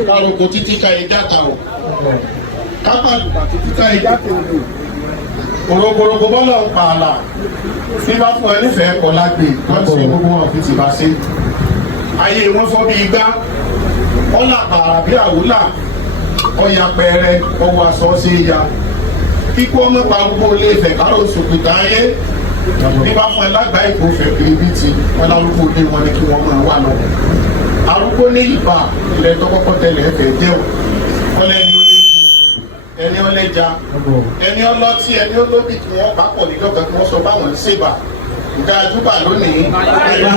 károkò títí ká ẹja ta o kápálùkà títí ká ẹja tó lò òrògbòrògbò bọ́lọ̀ ń pa àlà bí bá fún ẹ nífẹ̀ẹ́ kọ́ lágbè wọ́n ti gbogbo wọn fi tì bá sí ayé wọn fọ́ bí igbá wọ́n là pààrà bí àwòlà ọ̀yà pẹ̀rẹ̀ ọwọ́ aṣọ sí ya kíkó ọmọ parúgbó lè fẹ̀ kárò sòkòtà ayé bí bá fún ẹ lágbàá ìkó fẹ̀ kiribiti wọn lárúgbó lé wọn ni kí wọ́n máa wà lọ arúgbó ní ìbà ilẹ̀ tó kọ́kọ́ tẹ̀lé ẹ̀fẹ̀ jẹ́ ò ọlẹ́ni ó léwu ẹni ọlẹ́ja ẹni ọlọ́tí ẹni olóbì tí wọ́n bá pọ̀ nílọ́gbà tí wọ́n sọ báwọn ń ṣèbà ìdá àjúbà lónìí.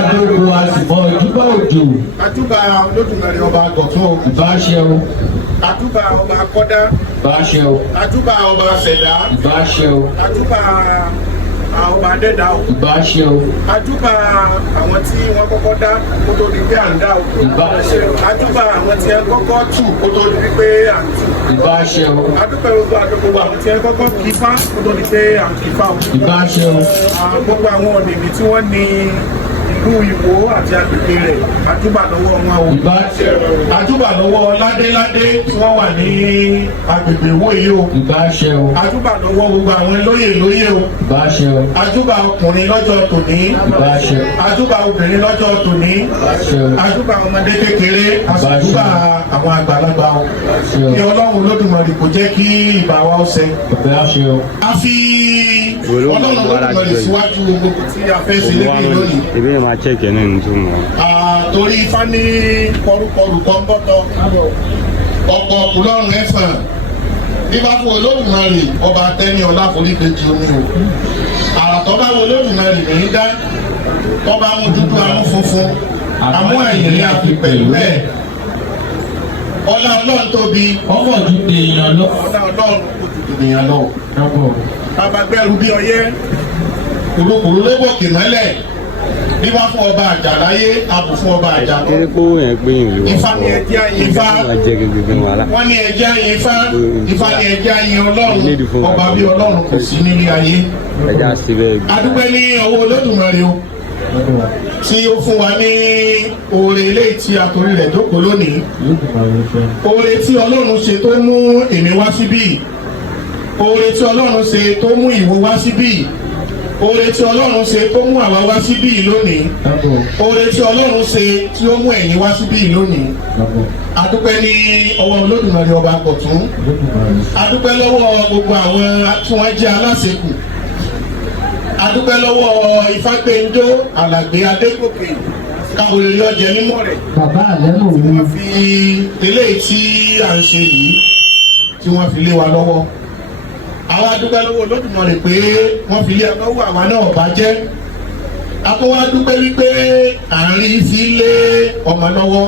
Adúgbò àsìkò ìjúbà òjò. Àjúbà Olódùmarè ọba àgọ̀tún. Ìbáṣẹ o. Àjúbà ọba akọ́dá. Ìbáṣẹ o. Àjúbà ọba ṣẹ̀dá. Ìbáṣẹ o. Àjúbà ọba adẹ́dá o. Ìbáṣẹ o. Àjúbà àwọn tí wọ́n kọ́kọ́ dá kó tó di pé à ń dá o. Ìbáṣẹ o. Àjúbà àwọn tí wọ́n kọ́kọ́ tù kó tó di pé à ń tù. Ìbáṣẹ o. Àdúpẹ́ gbogbo àdúgbò àwọn tí wọ́n kọ́kọ́ kí fá kó tó di pé à ń kí fá o. Ìbáṣẹ o. Gbogbo àwọn ọ̀nìyàn tí wọ́n ní ìlú Ìwó àti agbègbè rẹ̀ àjúbà lọ́wọ́ wọn o. Ìbáṣẹ o. Àjúbà lọ́wọ́ ládéládé tí wọ́n wà ní agbègbè Ìwó yìí o. Ìbáṣẹ o. Àjúbà lọ́wọ́ gbogbo àwọn lóyè lóyè o. Ìbáṣẹ o. Àjúbà ọkùnrin lọ́jọ́ tòní. Ìbáṣẹ o. Àjúbà obìnrin lọ́jọ́ tòní. Ìbáṣẹ o. Àjúbà ọmọdé kékeré. Àjúbà àwọn àgbàlagbà o. Kí Ọlọ́run Olódùmarè kò jẹ́ kí ìbà wa ó ṣẹ. Ìbáṣẹ o. A fi Ọlọ́run Olódùmarè síwájú gbogbo tí a fẹ́ ṣe níbi lónìí. Ebi ni máa check ẹni ní túmọ̀. Torí ifá ní kọrúkọrù kan bọ́tọ̀ ọkọ̀ ọ̀kùnlọ́run ẹ̀fọ̀n bíbá fún Olódùmarè ọba tẹ́ni ọlá foríkejì omi o àràtọ́ bá wo Olódùmarè ní dá tọ́ba mú dúdú amú funfun amú ẹ̀yìn ní àfi pẹ̀lú ẹ̀ ọlá Ọlọ́run tóbi Ọkọ̀ ju èèyàn lọ. ọlá Ọlọ́run kò ju ènìyàn lọ. Bàbá gbẹ́rù bí ọyẹ́ kùrukùru ló bòkè mọ́lẹ̀ bíbá fún ọba àjàláyé abù fún ọba àjàlọ. Kéré kó yẹn pé ìlú wa. Ifá ni ẹjẹ́ ayé Ifá. Wọ́n ní ẹjẹ́ ayé Ifá. Ifá ni ẹjẹ́ ayé Ọlọ́run. Ọba bí Ọlọ́run kò sí nílé ayé. Ẹja síbẹ̀. Adúpẹ́ ní ọwọ́ Olódùmarè o tí ó fún wa ní oore eléyìí tí a torí rẹ̀ jókòó lónìí. Oore tí Ọlọ́run ṣe tó mú èmi wá síbí. Oore tí Ọlọ́run ṣe tó mú ìwọ wá síbí. Oore tí Ọlọ́run ṣe tó mú àwa wá síbí lónìí. Oore tí Ọlọ́run ṣe tí ó mú ẹ̀yin wá síbí lónìí. Adúpẹ́ ní ọwọ́ Olódùmarè ọba àgọ̀tún. Adúpẹ́ lọ́wọ́ gbogbo àwọn tí wọ́n jẹ́ aláṣekù. Adúpẹ́ lọ́wọ́ Ifágbénjó Alàgbé Adégòkè káwọlélé ọjẹ mímọ́ rẹ̀. Bàbá àlẹ́ ló tí wọ́n fi eléyìí tí à ń ṣe yìí tí wọ́n fi lé wa lọ́wọ́. Àwọn adúpẹ́ lọ́wọ́ Olódùmarè pé wọ́n fi lé lọ́wọ́ àwa náà bá jẹ́. A tó wá dúpẹ́ wípé àárín fi lé ọmọ lọ́wọ́.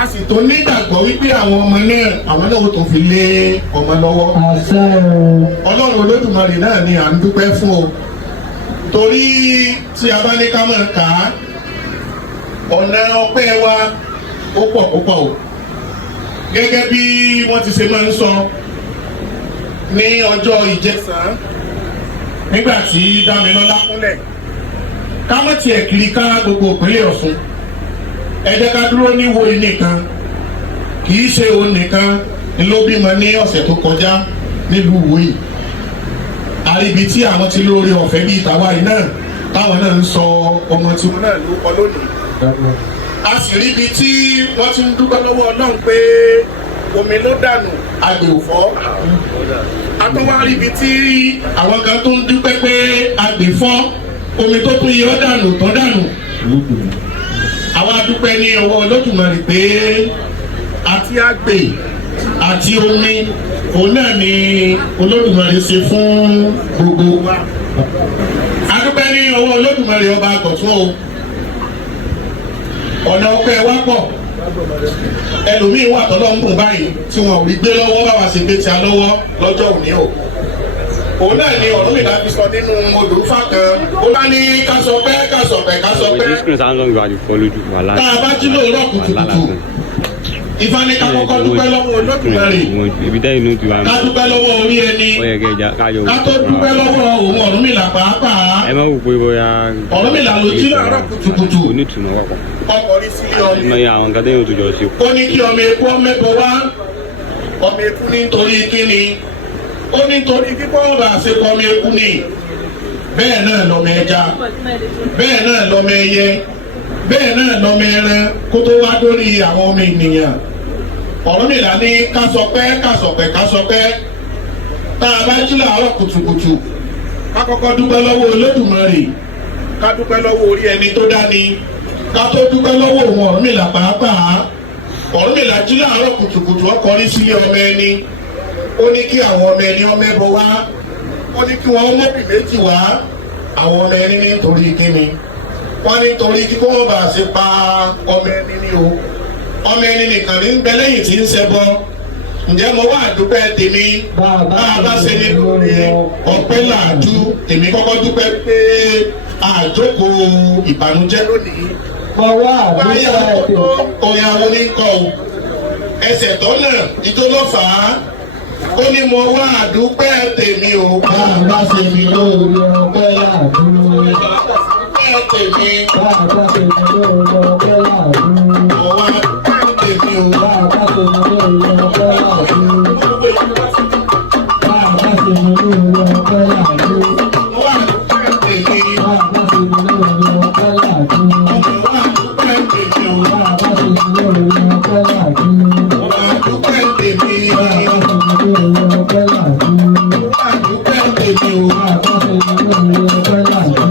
A sì tó nígbàgbọ́ wípé àwọn ọmọ náà àwọn náà tó fi lé ọmọ lọ́wọ́. àṣẹ Ọlọ́run Olódùmarè náà ni à ń dúpẹ́ fún o. Torí tí a bá ní ká máa kà á ọ̀nà ọpẹ́ wa ó pọ̀ púpọ̀ o. Gẹ́gẹ́ bí wọ́n ti ṣe máa ń sọ ní ọjọ́ ìjẹsàn nígbà tí Dámilọ́lá kúnlẹ̀ ká mọ̀ tiẹ̀ kiri ká gbogbo ìpínlẹ̀ Ọ̀ṣun ẹ jẹ́ ká dúró ní wo nìkan kì í ṣe òun nìkan ni ló bímọ ní ọ̀sẹ̀ tó kọjá nílùú Ìwó. Àríbi tí àwọn ti lóore ọ̀fẹ́ bíi tàwa yìí náà táwọn náà ń sọ ọmọ tí wọn náà ló kọ lónìí. A sì ríbi tí wọ́n ti ń dúpẹ́ lọ́wọ́ Ọlọ́run pé omi ló dànù àgbè òfò. A tó wá ríbi tí àwọn kan tó ń dúpẹ́ pé àgbè fọ́ omi tó tún yẹ ọ́ dànù tó dànù. Àwa dúpẹ́ ní ọwọ́ Olódùmarè pé àti àgbè àti omi òun náà ni Olódùmarè ṣe fún gbogbo wa. A dúpẹ́ ní ọwọ́ Olódùmarè ọba àgọ̀tún o. Ọ̀nà ọpẹ́ wa pọ̀. Ẹlòmíín wà tọ́lọ́ ń bùn báyìí tí wọn ò rí gbé lọ́wọ́ bá wa ṣe gbé tí a lọ́wọ́ lọ́jọ́ òní o. Òun náà ni Ọ̀rúnmìlà fi sọ nínú odò Ifá kan. Ó bá ní ká sọ pé ká sọ pé ká sọ pé. Tá a bá jí lóòrọ̀ kùtùkùtù. Ifá ní ká kọ́kọ́ dúpẹ́ lọ́wọ́ Olódùmarè. Ká dúpẹ́ lọ́wọ́ orí ẹni. Ká tó dúpẹ́ lọ́wọ́ òun Ọ̀rúnmìlà pàápàá. Ẹ má wò pé bóyá. Ọ̀rúnmìlà ló jí láàárọ̀ kùtùkùtù. Onítùnú wà pọ̀. Ọkùnrin sílé ọmọ. ìmọ̀ yẹn àwọn nǹkan tẹ́yìn òtún jọ ṣe. ó ní kí ọmọ eku ọmẹbọ wá ọmọ eku nítorí kíni ó nítorí kíkọ́ ọ̀rọ̀ àṣepọ̀ ọmọ eku ni bẹ́ẹ̀ náà lọ́mọ ẹja bẹ́ẹ̀ náà lọ́mọ ẹyẹ bẹ́ẹ̀ náà lọ́mọ ẹran kó tó wá dórí àwọn ọmọ ènìyàn. Ọ̀rúnmìlà ní kásọpẹ́ kásọpẹ́ kásọpẹ́ tá a bá jí làárọ̀ kùtùkùtù ká kọ́kọ́ dúpẹ́ lọ́wọ́ Olódùmarè ká dúpẹ́ lọ́wọ́ orí ẹni tó dání ká tó dúpẹ́ lọ́wọ́ òun Ọ̀rúnmìlà pàápàá. Ọ̀rúnmìlà jí làárọ̀ kùtùkùtù ọkọrí sílé ọmọ ẹni ó ní kí àwọn ọmọ ẹni ọmọ ẹbọ wá ó ní kí wọ́n mọ́bì méjì wá àwọn ọmọ ẹni nítorí kíni wọ́n nítorí kí wọ́n bá ṣe pa ọmọ ẹni ní o ọmọ ẹni nìkan ní bẹ lẹ́yìn tí ń ṣẹbọ. Ǹjẹ́ mo wá dúpẹ́ tèmi bá a bá ṣe ní lórí ọpẹ́ làádú tèmi kọ́kọ́ dúpẹ́ pé àjókòó ìbànújẹ́ lónìí. Bọ̀wá àdúrà ètò. Orin àwọn oníkọ̀ o ẹsẹ̀ tọ́nà ìtòlọ́fà ó ní mo wá dúpẹ́ tèmi o. Bá a bá ṣe ní lórí ọpẹ́ làádú. Dúpẹ́ tèmi. Bá a bá ṣe ní lórí ọpẹ́ làádú. Mo wá dúpẹ́ tèmi o. Bá a bá ṣe ní lórí ọpẹ́ làádú. Bá a bá ṣe ní lórí ọpẹ́ làádú. Mo wá dúpẹ́ tèmi. Bá a bá ṣe ní lórí ọpẹ́ làádú. Mo wá dúpẹ́ tèmi o. Bá a bá ṣe ní lórí ọpẹ́ làádú. Mo wá dúpẹ́ tèmi. Bá a bá ṣe ní lórí ọpẹ́ làádú. Mo wá dúpẹ́ tèmi o. Bá a bá ṣe ní lórí ọpẹ́ làádú.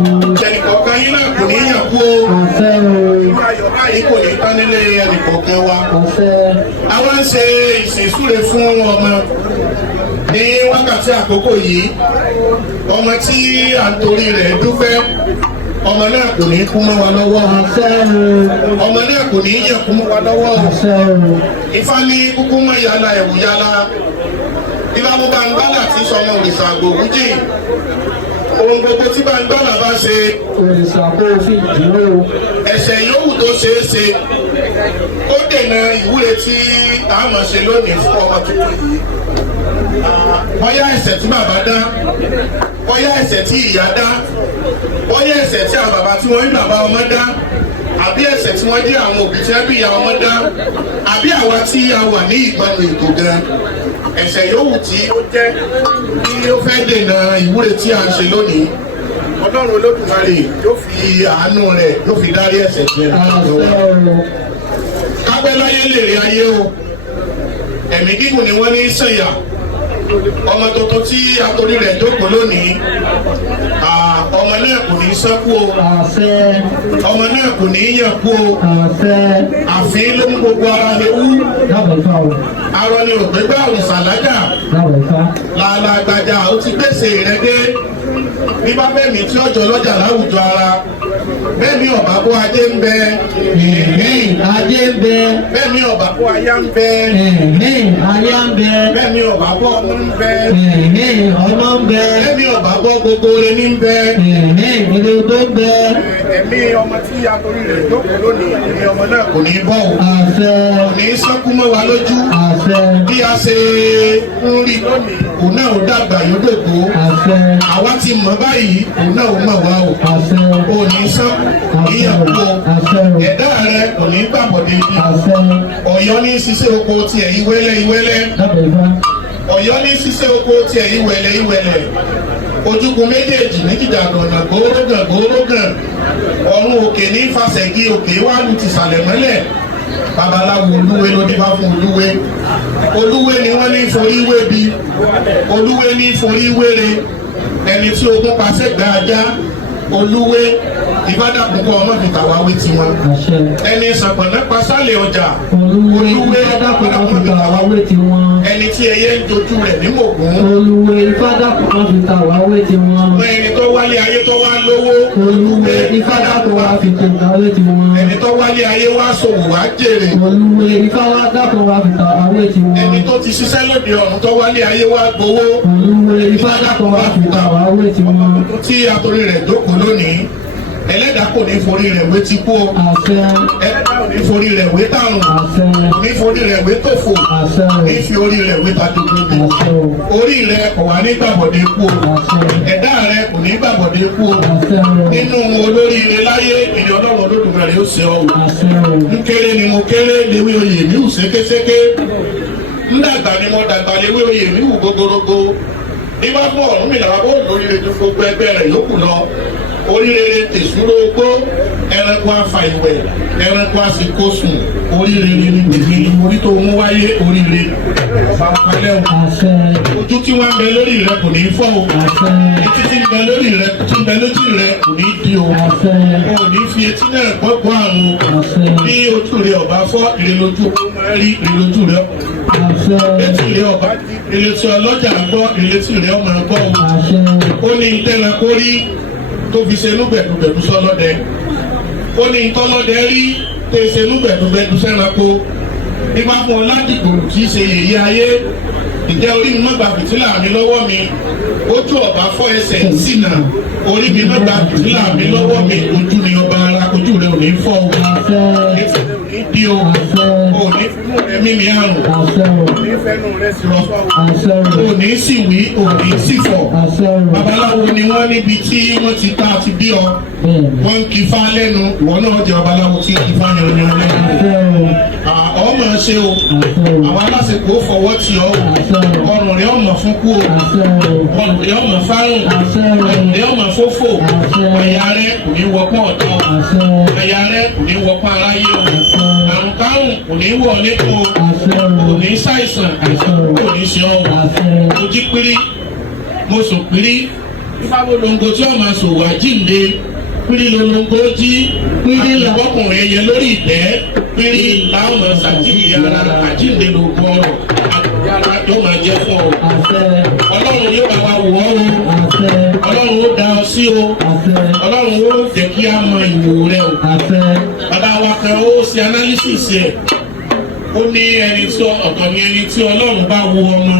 Ẹnìkọ̀ọ̀kan yín náà kò ní yàn kú o. Àṣẹ o. Irú ayọ̀ báyìí kò ní tán nílé ẹnìkọ̀ọ̀kan wa. Àṣẹ. Àwọn ń ṣe ìsìnsúre fún ọmọ ní wákàtí àkókò yìí. Ọmọ tí à ń torí rẹ̀ dúpẹ́. Ọmọ náà kò ní kú mọ́ wa lọ́wọ́. Àṣẹ o. Ọmọ náà kò ní yàn kú mọ́ wa lọ́wọ́. Àṣẹ o. Ifá ní kúkú mọ́ yàrá ẹ̀wù yàrá. Ifá mú Bàǹgbálà tí sọmọ òrìṣà Àgbògúnjì. Ohun gbogbo tí Bàǹgbálà bá ṣe Òrìṣà kó o fi dúró. ẹ̀ṣẹ̀ yòówù tó ṣeé ṣe ó dènà ìwúre tí a máa ṣe lónìí fún ọmọ tuntun yìí. Bóyá ẹ̀ṣẹ̀ tí bàbá dá bóyá ẹ̀ṣẹ̀ tí ìyá dá bóyá ẹ̀ṣẹ̀ tí àwọn bàbá tí wọ́n rí bàbá ọmọ dá àbí ẹ̀ṣẹ̀ tí wọ́n jí àwọn òbí tí wọ́n bí ìyá ọmọ dá àbí àwa tí a wà ní ìgbàlù ètò gan ẹ̀ṣẹ̀ yòówù tí ó jẹ́ kí ó fẹ́ dènà ìwúre tí a ń ṣe lónìí. Ọlọ́run Olódùmarè yóò fi àánú rẹ̀ yóò fi dárí ẹ̀ṣẹ̀ jẹ́ Àṣẹ o. kápẹ́ láyé lè rí ayé o ẹ̀mí gígùn ni wọ́n ní sẹ̀yà ọmọ tuntun tí atorí rẹ̀ jókòó lónìí ọmọ náà kò ní sẹ́kù o Àṣẹ. ọmọ náà kò ní yàn kú o Àṣẹ. àfin ló mú gbogbo ara lè wú Dábàá ifá o. arọ ni òpégbá òrìṣà lájà Dábàá ifá. làálàá gbàjà ó ti gbèsè rẹ̀ dé bí bá bẹ́ẹ̀mí tí ọjọ́ lọ́jà láwùjọ ara bẹ́ẹ̀mí ọ̀bà kó ajé ń bẹ Ajé ń bẹ. bẹ́ẹ̀mí ọ̀bà kó aya ń bẹ Aya ń bẹ. bẹ́ẹ̀mí ọ̀bà kó ọmọ ń bẹ Ọmọ ń bẹ. bẹ́ẹ̀mí ọ̀bà kó gbogbo rẹ̀ ní ń bẹ Ilé tó ń bẹ. ẹ̀mí ọmọ tí atorí rẹ̀ jókòó lónìí ẹ̀mí ọmọ náà kò ní bọ́ o Àṣẹ. kò ní sọ́kú mọ́ wa lójú Àṣẹ. bí a ṣe ń rí lónìí òun náà ó dàgbà yóò dògbò Àṣẹ. àwa ti mọ̀ báyìí òun náà ó mọ̀ wá o Àṣẹ. ò ní sọ́kú níyàwó o Àṣẹ. ẹ̀dá rẹ kò ní gbàbọ̀dé bí Àṣẹ. Ọ̀yọ́ ní ṣiṣẹ́ oko tiẹ̀ ìwẹ́lẹ́ ìwẹ́lẹ́ Dábàá ifá. Ọ̀yọ́ ní ṣiṣẹ́ oko tiẹ̀ ìwẹ́lẹ́ ìwẹ́lẹ́ ojúgun méjèèjì méjìdá gànà gbòórógàn ọ̀run òkè ní fàṣẹ̀gì òkè wàlú ti sàlẹ̀ mọ́lẹ̀ babaláwo olúwe ló dé bá fún olúwe ni wọ́n ní forí wé bi olúwe ní forí wére ẹni tí ogun pàṣẹ gbà ajá olúwe ìbádàpọ̀pọ̀ ọmọ fi tàwa wé tiwọn Àṣẹ. ẹni sàpọ̀nà pasálẹ̀ ọjà Olúwe ìfádàpọ̀ fi ta wá wé tiwọn. ẹni tí ẹyẹ ń jojú rẹ̀ ní mògùn Olúwe ìfádàpọ̀ fi ta wá wé tiwọn. ẹni tó wálé ayé tó wá lówó Olúwe ìfádàpọ̀ fi ta wá wé tiwọn. ẹni tó wálé ayé wá ṣòwò wá jèrè Olúwe ìfádàpọ̀ fi ta wá wé tiwọn. ẹni tó ti ṣiṣẹ́ lóde ọ̀run tó wálé ayé wá gbowó Olúwe ìfádàpọ̀ fi ta wá wé tiwọn. tí atorí rẹ̀ jókòó lónìí ẹlẹ́dàá kò ní forí rẹ̀ wé ti kú o àṣẹ ẹlẹ́dàá ò ní forí rẹ̀ wé tàrùn àṣẹ ní forí rẹ̀ wé tòfò àṣẹ ní fi orí rẹ̀ wé tàdógún ni àṣẹ orí rẹ̀ kò wá ní gbàbọ̀dé kú o àṣẹ ẹ̀dá rẹ̀ kò ní gbàbọ̀dé kú o àṣẹ nínú olóríire láyé ìní ọlọ́run Olódùmarè ó ṣe ọ́ o àṣẹ ń kéré ni mo kéré léwé oyè mi ò sékéséké ń dàgbà ni mo dàgbà léwé oyè mi wù gbogbogbò nígbà fún ọ̀run mi làwọn bó lóríire tó gbogbo ẹgbẹ́ rẹ̀ yókù lọ oríire tèṣúró ogbó ẹranko afàìwẹ̀ ẹranko àsìkòsùn oríire ni tèmi orí tó mú wáyé oríire ọba ọpẹlẹ o àṣẹ ojú tí wọn bẹ lórí rẹ kò ní fọ́ o àṣẹ etí tí ń bẹ lórí rẹ tí ń bẹ lójú rẹ kò ní di o àṣẹ o ò ní fi etí náà gbọ́gbọ́ àrùn àṣẹ bí ojú rẹ ọba fọ́ ìrẹlójú máa rí ìrẹlójú rẹ àṣẹ etí rẹ ọba ìrẹsì ọlọ́jà gbọ́ ìrẹsì rẹ ọmọ gbọ́ o àṣẹ ó ní ìtẹ́lẹ̀ kó rí tó fi ṣe núgbẹ̀dùgbẹ̀dù sọlọ́dẹ ó ní ìtọ́lọ́dẹ rí tó ṣe núgbẹ̀dùgbẹ̀dù sẹ́ranko nípa fún ọ láti gbòòrò tí í ṣe yèyé ayé ìjẹ́ orí mi mọ́gbà fìtílà mi lọ́wọ́ mi ojú ọ̀bá fọ́ ẹsẹ̀ sínà orí mi mọ́gbà fìtílà mi lọ́wọ́ mi ojú ni ọba ara ojú rẹ ò ní fọ́ o àṣẹ ẹsẹ̀ rẹ ò ní dí o ò ní fínú rẹ mímí àrùn àṣẹ ò ní fẹ́nu rẹ sí rọ́fọ́ àṣẹ ò ní sì wí ò ní sì fọ̀ àṣẹ babaláwo ni wọ́n níbi tí wọ́n ti ta ti bí ọ wọ́n ń kí fá lẹ́nu ìwọ náà jẹ́ babaláwo tí kí fá yan yan lẹ́nu ọmọ ṣe o àwọn aláṣepọ̀ ó fọwọ́ tì ọ́ o ọrùn rẹ̀ ọmọ fún kú o ọrùn rẹ̀ ọmọ fárùn ọrùn rẹ̀ ọmọ fófò ẹ̀yà rẹ̀ kò ní wọ́pọ̀ ọ̀tọ̀ ẹ̀yà rẹ̀ kò ní wọ́pọ̀ aráyé o àrùn kárùn kò ní wọ̀ nípò kò ní ṣàìsàn kò ní ṣe ọ́ o jí pírí mo sùn pírí nípa polongo tí ọmọ sòwò àjíǹde pírí lolongo jí pírí làbọ́kùnrin ẹyẹ lórí ìtẹ́ pírí làwọn ọmọ ṣàjíǹde ara àjíǹde ló gbọ́ ọ̀rọ̀ àgbàjára yóò máa jẹ́ fún ọ. Ọlọ́run yóò bá wa wọ̀ ọ́ o Ọlọ́run ó dá ọ sí o Ọlọ́run ó jẹ́ kí a mọ ìwò rẹ o. Bàbá wa kan ó ṣe analysis ẹ̀ ó ní ẹni tí ọ̀tọ̀ ni ẹni tí Ọlọ́run bá wo ọmọ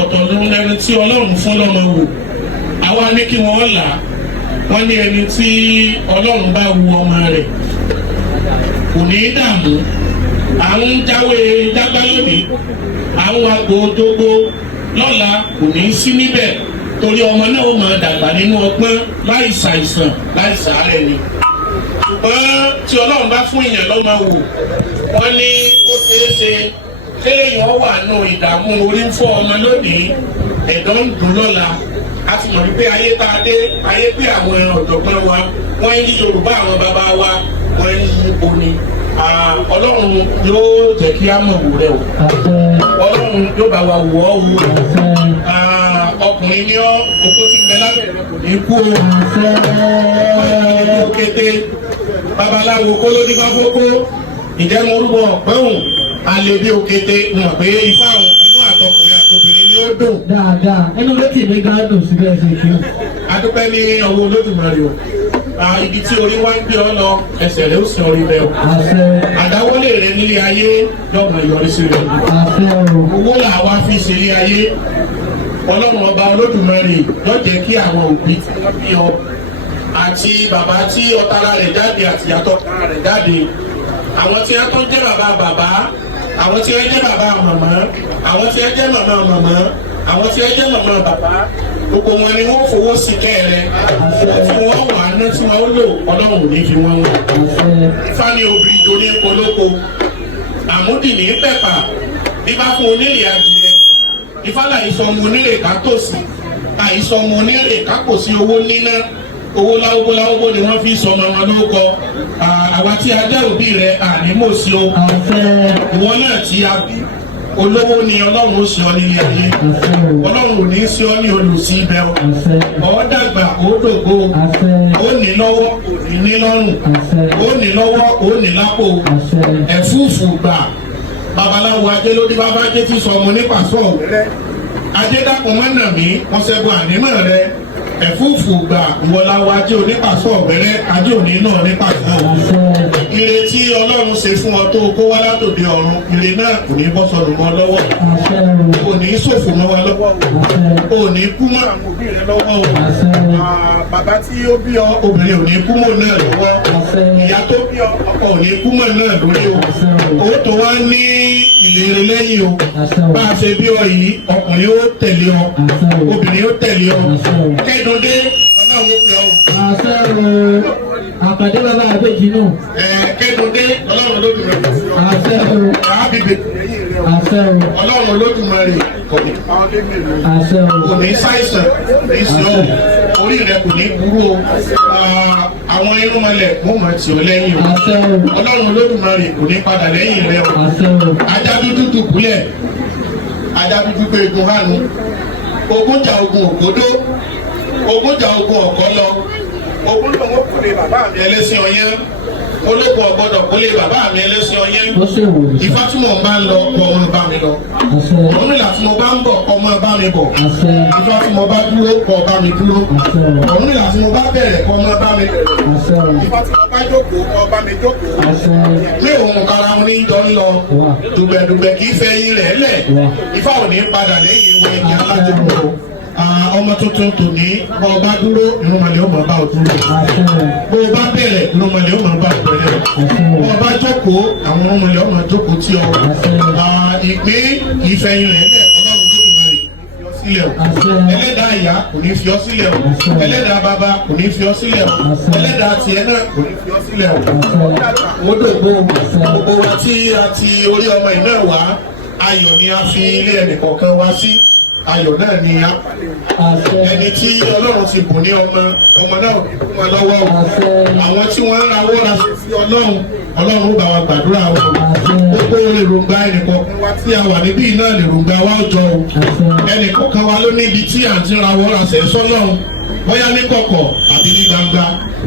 ọ̀tọ̀ ló ń lẹ́ni tí Ọlọ́run fún lọ́mọ wò àwa ní kí wọ́n là wọ́n ní ẹni tí Ọlọ́run bá wo ọmọ rẹ̀ kò ní í dààmú à ń jáwé jágbá lónìí àwọn agbódógbó lọ́la kò ní í sí níbẹ̀ torí ọmọ náà ó máa dàgbà nínú ọgbọ́n láì ṣàìsàn láì ṣàárẹ̀ ni ṣùgbọ́n tí Ọlọ́run bá fún èèyàn lọ́mọ wò wọ́n ní ó ṣeé ṣe kéèyàn wà nù ìdààmú orí ń fọ́ ọmọ lónìí ẹ̀dọ́ ń dùn lọ́la a ti mọ̀ wípé ayé tá a dé ayé pé àwọn ọ̀jọ̀gbọ́n wa wọ́n ń yí Yorùbá àwọn bàbá wa wọ́n ń yí ipò ni Ọlọ́run yóò jẹ́ kí á mọ̀ wò rẹ o Ọlọ́run yóò bá wa wò ọ́ wò ọkùnrin ní ọ́ kókó tí ń bẹ lábẹ́ rẹ kò ní kú o kété babaláwo kó ló ní bá fókó ìjẹ́ mo rúbọ ọ̀pẹ́hùn alẹ́bí òkété mọ̀ pé ifá àwọn inú àtọkùnrin àtobìnrin ni ó dùn. dáadáa ẹnu létí mi gan dùn síbẹ̀ ṣe kí. adúpẹ́ ní ọwọ́ Olódùmarè o ibi tí orí wá ń gbé ọ lọ ẹsẹ̀ rẹ̀ ó sì orí bẹ́ẹ̀ o. àdáwọ́lé rẹ nílé ayé yọ̀ọ̀mọ̀ yọrí sí rẹ. owó làwa fi ṣe ilé ayé Ọlọ́run ọba Olódùmarè yóò jẹ́ kí àwọn òbí tí wọ́n bí ọ àti bàbá tí ọ̀tara rẹ̀ jáde àti ìyàtọ̀ rẹ̀ jáde àwọn tí wọ́n tó jẹ́ bàbá bàbá àwọn tí wọ́n jẹ́ bàbá màmá àwọn tí wọ́n jẹ́ màmá màmá àwọn tí wọ́n jẹ́ màmá bàbá gbogbo wọn ni wọ́n fowó sí kẹ́rẹ́ tí wọ́n wà ná tí wọ́n lò Ọlọ́run ní fi wọ́n wọ̀. Fani obìnrin tó ní polóko àmúdì ní pẹ̀pà bíbá fún onírè adìyẹ ìfàlà ìsọmọ onírè ká tòsí àìsọmọ onírè ká kò sí owó níná owó láwógbó ni wọ́n fi sọmọ wọn lórúkọ àwa tí a jẹ́ òbí rẹ̀ ànímọ̀ sí o ìwọ náà tí a bí olówó ni Ọlọ́run ó ṣe ọ nílé ayé Ọlọ́run ò ní ṣe ọ ní olùsí ibẹ̀ ọ dàgbà ó dògbò ó ní lọ́wọ́ ó ní lọ́rùn ó ní lọ́wọ́ ó ní lápò ẹ̀fúùfù gbà babaláwo ajé ló dé bàbá ajé tí sọ ọmọ nípa sọ rẹ ajé dàpọ̀ mọ́nà mi wọ́n ṣẹ́gun ànímọ̀ rẹ ẹ̀fúùfù gbà ìwọláwo ajé onípasọ̀ ọ̀bẹ̀rẹ̀ ajé òní náà nípasọ̀ ire tí ọlọ́run ṣe fún ọ tó kó wá látòdì ọ̀run ire náà kò ní bọ́ sọnù mọ́ lọ́wọ́ kò ní ṣòfò mọ́ wa lọ́wọ́ kò ní kú mọ́ àwọn òbí rẹ lọ́wọ́ o bàbá tí ó bí ọ obìnrin ò ní kú mọ́ náà lọ́wọ́ ìyá tó bí ọ ọkọ ò ní kú mọ́ náà lórí o owó tó wá ní ìlérí lẹ́yìn o bá a ṣe bí ọ yìí ọkùnrin ó tẹ̀lé ọ obìnrin ó tẹ̀lé ọ kẹ́dùndé ọlọ́run ó pè ọ. Àpàdé bàbá àbèjì náà. Kẹ́dùndé ọlọ́run olódùmarè. Àṣẹ o. Àbíbè lẹ́yìn rẹ o. Àṣẹ o. Ọlọ́run olódùmarè kò ní pa ọ́ lé mèrè. Àṣẹ o. Kò ní ṣàìsàn kò ní sí ọ orí rẹ kò ní burú o. Àwọn irúnmọlẹ̀ mú mọ̀ tì ọ́ lẹ́yìn o. Àṣẹ o. Ọlọ́run olódùmarè kò ní padà lẹ́yìn rẹ o. Àṣẹ o. Ajá dúdú dùbúlẹ̀ ajá dúdú pé egun hánu ogun jà ogun ògbódó ogun jà ogun ọ̀kọ́ lọ ogun lòun ó kúlé bàbá mi ẹlẹ́sìn ọyẹ́ ológun ọ̀gbọ́dọ̀ kúlé bàbá mi ẹlẹ́sìn ọyẹ́ Ifá tí mo bá ń lọ kọ ọmọ bá mi lọ Ọ̀rúnmìlà tí mo bá ń bọ̀ kọ ọmọ bá mi bọ̀ Ifá tí mo bá dúró kọ bá mi dúró Ọ̀rúnmìlà tí mo bá bẹ̀rẹ̀ kọ ọmọ bá mi bẹ̀rẹ̀ Ifá tí mo bá jókòó kọ bá mi jókòó pé òun kára wọn ní jọ ń lọ dùgbẹ̀dùgbẹ̀ kì í fẹ́ yín rẹ̀ lẹ̀ Ifá ò ní padà lẹ́yìn ìwé ìyá alájọpọ̀ ọmọ tuntun tò ní bọ́ ọba dúró ìrúnmọ̀lẹ́ ó mọ̀ bá òdúró bọ́ ọba bẹ̀rẹ̀ ìrúnmọ̀lẹ́ ó mọ̀ bá òbẹ̀rẹ̀ bọ́ ọba jókòó àwọn ìrúnmọ̀lẹ́ ó mọ̀ jókòó tí ọ ìpín ìfẹ̀yìn rẹ̀ lẹ̀ ọlọ́run lódùmarè sílẹ̀ o ẹlẹ́dàá ìyá kò ní fi ọ́ sílẹ̀ o ẹlẹ́dàá bàbá kò ní fi ọ́ sílẹ̀ o ẹlẹ́dàá tiẹ̀ náà kò ní fi ọ́ sílẹ̀ o ó dògbò gbogbo wa tí a ti orí ọmọ ìná wá ayọ̀ ni a fi ilé ẹnìkọ̀ọ̀kan wá sí ayọ̀ náà ni a ẹni tí ọlọ́run ti bùn ní ọmọ náà ò ní kú wọn lọ́wọ́ o àwọn tí wọ́n ń rawọ́ ra sí ọlọ́run ó bá wa gbàdúrà wọn gbogbo èròǹgbà ẹnìkọ̀ọ̀kan wa tí a wà níbí náà èròǹgbà wa ó jọ o ẹnìkọ̀ọ̀kan wa ló níbi tí à ń ti rawọ́ ra sẹ́ sọ́lọ́run bóyá ní kọ̀kọ̀ àbí ní gbangba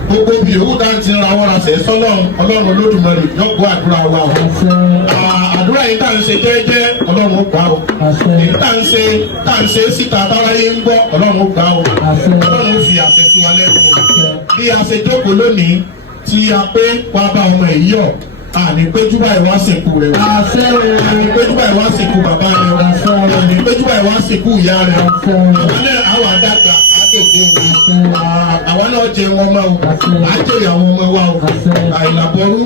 gbogbo bí òwú tá à ń ti rawọ́ ra sẹ́ sọ́lọ́run ọlọ́run olódùmarè yọ̀gbọ́ àdúrà wa o àdúrà yìí tá à ń ṣe jẹ́jẹ́ ọlọ́run ó gbà o èyí tá à ń ṣe síta táráyé ń gbọ́ ọlọ́run ó gbà o ọlọ́run ó fi àṣẹ sí wa lẹ́nu o bí a ṣe jókòó lónìí tí a pé wá bá ọmọ èyí ọ̀ àní péjú báyìí wá sìnkú rẹ o àní péjú báyìí wá sìnkú bàbá rẹ o àní péjú báyìí wá sìnkú ìyá rẹ o àwọn náà àwọn àdàgbà àdògbò àwọn náà jẹ wọn mọ o àjẹyà àwọn ọmọ wa o àìlàbọrú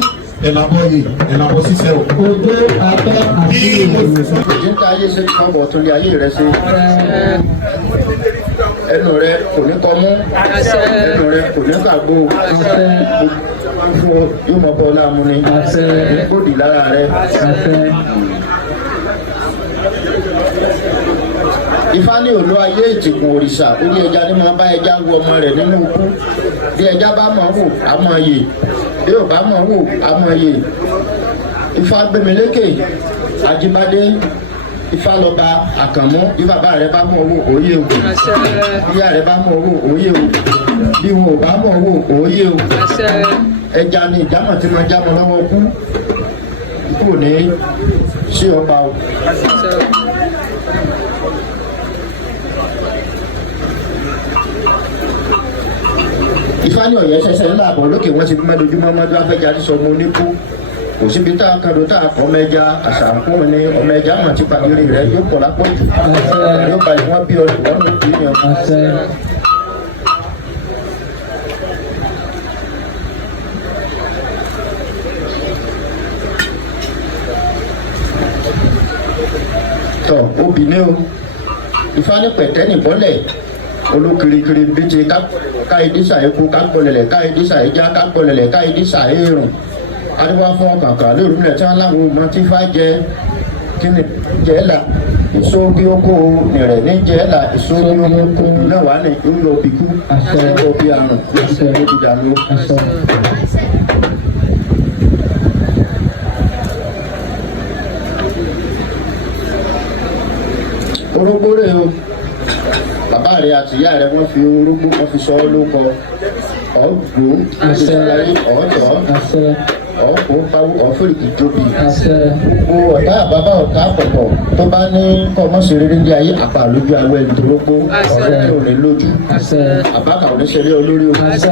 ẹ̀làbọ̀ yìí ẹ̀làbọ̀ sísẹ́ o. Ojú abẹ́ àti ìròyìn. Èyí ń ta ayé ṣe kí wọ́n bọ̀ tó lé ayé rẹ ṣe. Ẹnu rẹ kò ní kọ mú. Ẹnu rẹ kò ní gbàgbó. Fún ọ yóò mọ bọ́ láàmú ni. Gbòdì lára rẹ. Ifá ní òlò ayé ìtìkùn òrìṣà orí ẹja ní máa bá ẹja wo ọmọ rẹ̀ nínú ikú. Bí ẹja bá mọ̀ wò á mọ̀ yè. Bí ò bá mọ̀ wò á mọ̀ yè. Ifá gbẹmílékè Ajíbádé Ifá lọba Àkànmú bí bàbá rẹ bá mọ̀ wò òye o bí ìyá rẹ bá mọ̀ wò òye o bí wọn ò bá mọ̀ wò òye o ẹja ni ìjámọ̀ tí wọ́n já mọ́ lọ́wọ́ kú kú ní sí ọba o. Ifá ní ọ̀yẹ́ ṣẹṣẹ ńlá àbọ̀ lókè wọ́n ti bí mẹ́lójúmọ́ mọ́jú afẹ́jáde sọmọ oníkú kò síbi tá a kan tá a kọ́ ọmọ ẹja àṣàkùn ni ọmọ ẹja mọ̀ tí pàdé rẹ̀ yóò pọ̀ lápọ̀ jù yóò bá ìwọ́n bí ọdún wọn ló bí yàn. tọ obìnrin o Ifá ní pẹ̀tẹ́ nìbọ́lẹ̀ olókirikiri bíi káyidísà eku kágbọ́lẹ̀lẹ̀ káyidísà ẹja kágbọ́lẹ̀lẹ̀ káyidísà èrùn adéwà fún ọkàkà lórí ilẹ̀ tí wọ́n láwọn ọmọ tí Ifá jẹ kíni jẹ́ẹ̀là ìṣógi oko nìrẹ̀ ní jẹ́ẹ̀là ìṣógi oko náà wà ní ìlú òbíkú òbí àrùn òbí dànù. orógbó rẹ̀ o bàbá rẹ̀ àti ìyá rẹ̀ wọ́n fi orógbó wọ́n fi sọ ọ́ lóko ọ̀gbọ́n ọ̀sẹ̀ ọ̀tọ̀ ọ̀pọ̀ báwo ọ̀fẹ́rìkì jóbi àṣẹ gbogbo ọ̀tá àbábá ọ̀tá àpọ̀pọ̀ tó bá ní kọ́mọ́sí rere ní ayé àpá lójú awẹ́ nítorógbó ọ̀rẹ́ ò ní lójú àṣẹ àbákà ò ní ṣẹlẹ̀ olórí o àṣẹ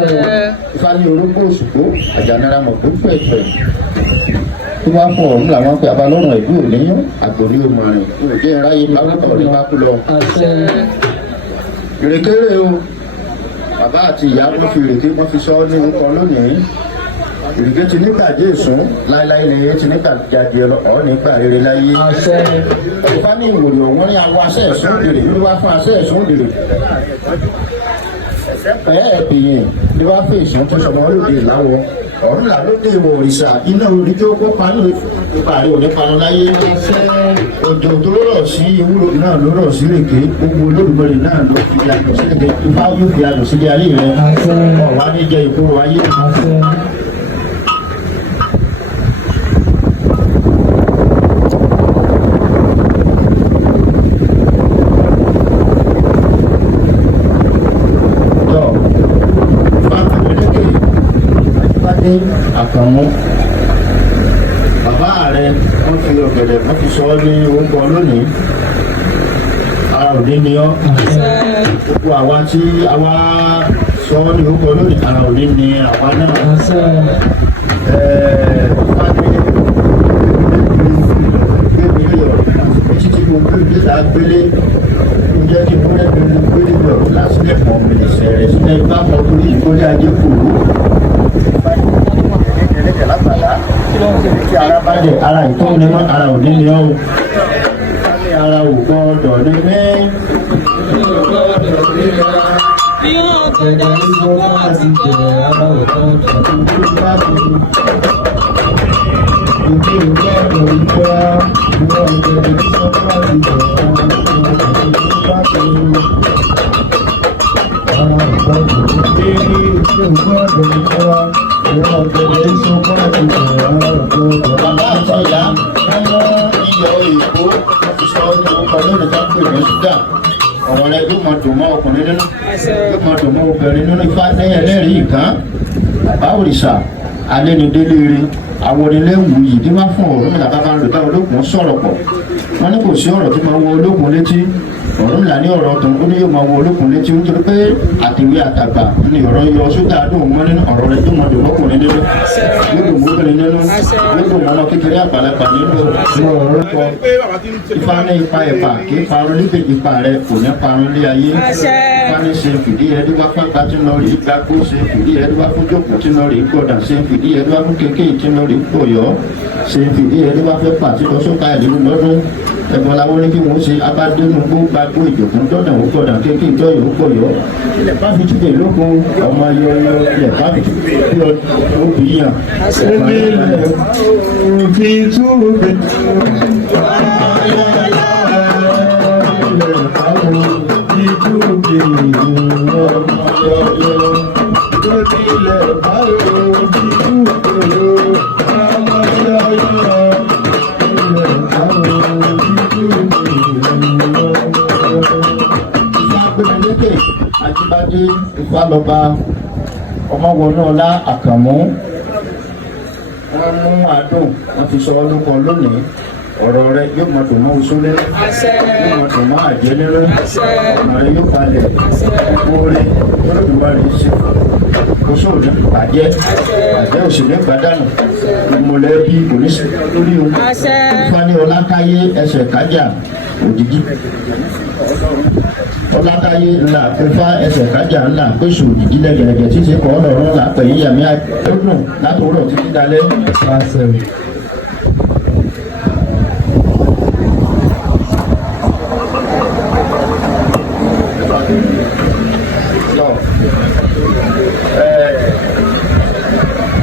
ifá ní orógbó òṣùgbó àjànára mọ̀ tó pẹ̀pẹ̀ tí wọ́n fún ọ̀hún làwọn pe abalọ́run ẹ̀dú òníyàn àgbòrí òmàrìn òjé ìráyè pápákọ̀ ní pákú lọ. àṣẹ ìrèkéré o bàbá àti ìyá wọn fi ìrèké wọn fi sọ ní orúkọ lónìí ìrèké ti nígbàdé èsùn láéláé ni ti nígbàjáde ọ̀ nígbà rere láyé. àṣẹ ìfá ní ìwòrì ọ̀wọ́n ní awọ aṣẹ́ ẹ̀sùn òdèrè ní wá fún aṣẹ́ ẹ̀sùn òdèrè. ẹ̀ẹ́ ẹ̀bìyìn ni wá fún èsùn tó sọmọ lóde ìláwọ ọ̀run là lóde ìwọ̀ òrìṣà iná orí tó kó panu ipa rẹ̀ ò ní panu láyé. òjò tó rọ̀ sí ewúro náà ló rọ̀ sí rèké gbogbo olódùmọ̀rẹ̀ náà ló fi àjò sí rèké ifá yóò fi àjò sílé ayé rẹ̀ ọ̀wá ní jẹ́ ìkóró ayé. àṣẹ àkànmú bàbá rẹ wọ́n fi ọ̀gẹ̀dẹ̀ wọ́n fi sọ ọ́ ní orúkọ lónìí ara òde ni ọ́ gbogbo àwa tí àwa sọ ọ́ ní orúkọ lónìí ara òde ni àwa náà àṣẹ títí gbogbo ìgbésà gbélé ǹjẹ́ kí múlẹ̀ gbélé gbélé lọ lásìlẹ̀ pọ̀ mílíṣẹ̀ rẹ̀ sílẹ̀ bá mọ̀ lórí ìkórè ajé kòrò tí ara bá dẹ̀ ara ìtọ́ ni wọ́n ara òní ni ọ́ ara ò gbọ́dọ̀ ní mí. ẹ̀dá ìgbó máa ti jẹ ara òkan Ìdí gbọ́dọ̀ ìjọra ìwọ ìjọba ìṣọ́ láti jẹ bàbá àti ìyá wọn iyọ̀ èkó wọn fi sọ ní orúkọ lónìí tó ń pè ní ṣúgà ọ̀rọ̀ rẹ yóò máa dùn mọ́ ọkùnrin nínú yóò máa dùn mọ́ obìnrin nínú ifá ní ẹlẹ́rìí ìkan bàbá òrìṣà alẹ́nudélé ire àwọn onílé wù yìí tí wọ́n fún ọ̀rọ̀ nígbà bàbá rẹ̀ táwọn olókùn sọ̀rọ̀ pọ̀ wọ́n ní kò sí ọ̀rọ̀ tí máa wọ olókùn létí ọ̀rọ̀ ńlá ní ọ̀rọ̀ tó ó ní yóò máa wọ olókùn létí nítorí pé àtìwé àtàgbà ni ọ̀rọ̀ yọ sódà dùn mọ́ nínú ọ̀rọ̀ rẹ̀ tó máa dùn lọ́kùnrin nínú yóò dùn mọ́bìnrin nínú yóò dùn mọ́nà kékeré àgbàlagbà nínú ọ̀rọ̀ kọ ifá ní ipa ẹ̀fà kì í parun níbi ipa rẹ̀ kò ní parun lé ayé ifá ní ṣe fìdí ẹdúgbà fáta tí lọ rí gbàgbó ṣe fìdí ẹdúgbà fún jókòó tí lọ rí gbọdà ṣe fìdí ẹdúgbà fún kékeré tí lọ rí gbòyọ ṣe fìdí ẹdúgbà fẹ́ pàtí lọ sókà ìlú lọ́dún ẹ̀gbọ́n làwọn ní kí wọ́n ṣe abádénú gbó gbàgbó ìjòkún dọ́dàn ó gbọdà kékeré ìjọyọ̀ ó gbòyọ ilẹ̀ bá fi túbẹ̀ lóko ọmọ yọyọ ilẹ̀ bá fi túbẹ̀ òbí yàn. Ajíbádé Ifálọba Ọmọwọnúọlá Àkànmú wọ́n mú àdùn wọ́n fi sọ ọlọ́kọ lónìí ọ̀rọ̀ rẹ yóò máa dùn mọ́ oṣù lẹ́nu yóò máa dùn mọ́ àjẹ́ nínú ọ̀nà rẹ yóò balẹ̀ gbogbo rẹ olódùwà rẹ ṣe oṣù òní bàjẹ́ òṣèlú gbàdánù ìmọ̀lẹ́bí oníṣẹ́ lórí ohun Ifáni Ọlákáyé ẹsẹ̀ kájà òjijì Ọlákáyé ńlá Ifá ẹsẹ̀ kájà ńlá pèsè òjijì lẹ́gẹ̀lẹ́gẹ̀ tí ṣe kọ́ ọlọ́run ńlá pẹ̀lú yàmí àdógún látòwúrọ̀ títí dalẹ́.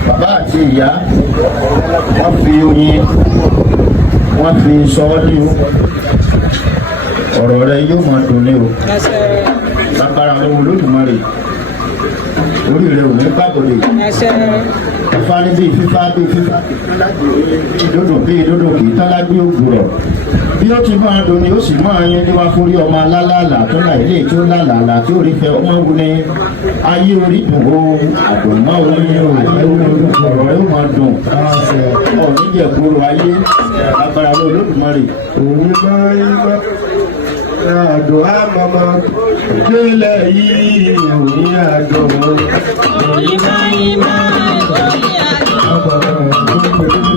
Bàbá àti ìyá wọ́n fi oyin wọ́n fi sọ ọ́ ní ọ̀rọ̀ rẹ yóò máa dùn ní o lágbára lọ́wọ́ Olódùmarè orí rẹ̀ ò ní gbàgbọ́dé. Ifá ní bíi fífá bíi fífá bíi dòdò kì í tán lágbé ògùrọ̀. Bí ó ti máa dùn ni ó sì máa yẹn ní wá fún rí ọmọ alálàálà tó là ilé tí ó lálàálà tí ó rí fẹ́ ọmọ wù ní ayé orí dùn ó àdùnmọ́ orí ọ̀rọ̀ yóò máa dùn ọ̀níjẹ̀gbòrò ayé agbára ló Olódùmarè. Òun máa ń bá àdùn àmọ́mọ́ délẹ̀ yìí òní àjọ wọn. Òní máa ń bá òní àjọ wọn.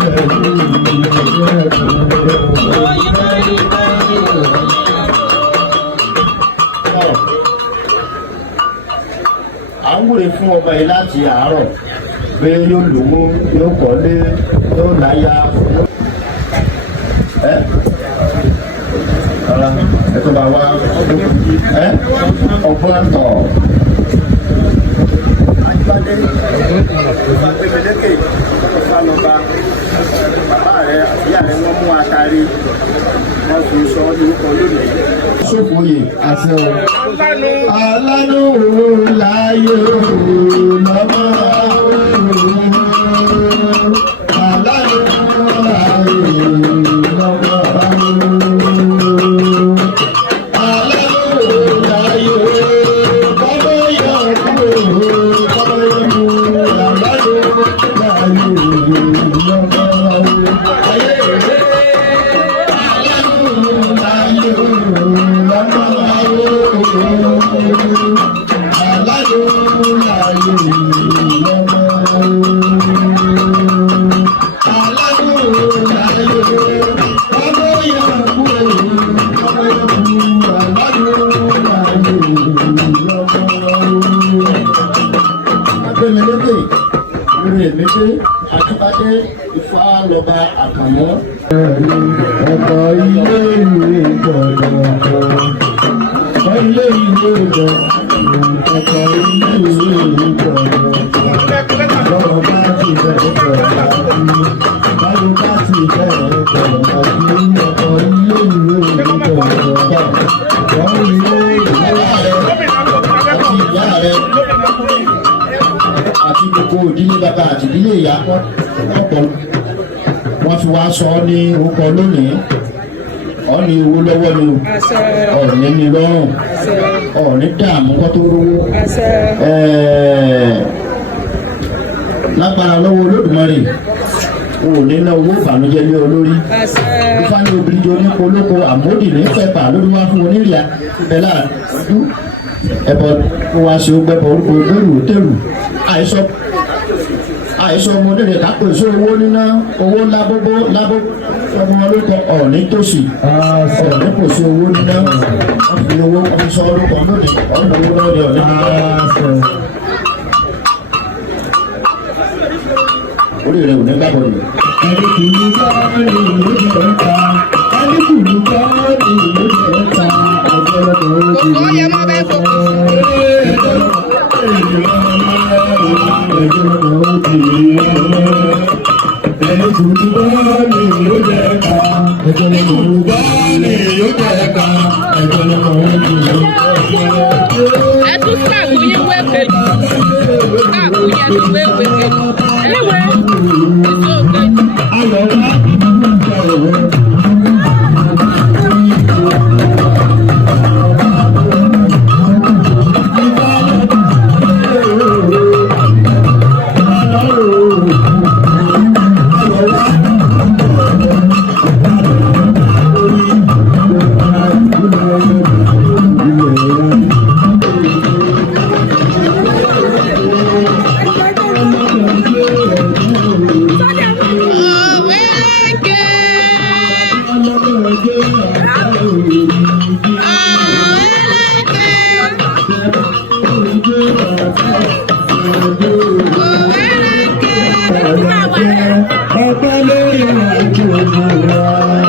À ń wúre fún ọba yìí láti àárọ̀ pé yóò lówó yóò kọ́lé yóò láyà. Ẹ tó bá wá ọgbọ́n tọ̀. Bàbá rẹ̀ ìyá rẹ̀ wọ́n mú atari wọ́n fi sọ ọ́ lórúkọ lónìí. Sófòye àṣẹ o. Alánú láyé lọ́mọ. Alánú láyé lọ́mọ. Akíbádé Ifá lọ́ba Àkànmọ́. Ọkọ̀ ilé ìwé gbọ̀ngàn. Ọkọ̀ ilé ìwé gbọ̀ngàn. Ọkọ̀ ilé ìwé gbọ̀ngàn. Lọ́wọ́ bá ti bẹ̀rẹ̀ gbọ̀ngàn. Báwo bá ti bẹ̀rẹ̀ gbọ̀ngàn. Ọkọ̀ ilé ìwé gbọ̀ngàn. Wọ́n rí ìyá rẹ̀ àti gbogbo ìdílé bàbá àti ìdílé ìyá ọ̀pọ̀ wọ́n fi wá sọ ọ́ ní orúkọ lónìí ọ́ ní owó lọ́wọ́ ni ọ̀rẹ́ ní lọ́rùn ọ̀rẹ́ dààmú kọ́ tó rówó lágbára lọ́wọ́ Olódùmarè o ò ní ná owó ìbànújẹ́ lé olórí Ifá ní obìnrin jọ ní polóko àmódì ní fẹ́pà lórí wá fún onírìà bẹ́lá dú ẹ̀bọ̀ kó wá sí ogbẹ́bọ̀ orúkọ gbèrú tèrú àìsàn ọmọdé rẹ̀ kápò èso owó níná owó lábóbó ọmọ olóko ọ̀ọ́nì tòsí ọ̀ọ́nì kò sí owó níná wọ́n fi owó wọ́n sọ orúkọ lónìí ọ̀ọ́nì owó lọ́ọ̀dẹ̀ ọ̀ọ́nì níná. Orí rẹ̀ ò ní gbàgbọ́ ni. Ẹni kì í bá ní ìlú ìjọba, ẹni kì í bá ní ìlú ìjọba, àjọyọ̀ òjì. Ó yẹ mọ́ bẹ́ẹ̀ fọ́. Ẹni kì í bá ní ìlú ìjọba, ẹni kì í bá ní ìlú ìjọba, àjọyọ̀ òjì. Ẹ tún sàkúnyé wẹ́pẹ̀. Sàkúnyé tún wẹ́pẹ̀. Anyway, it's okay. Ọ̀pọ̀ lórí àjò ìwà.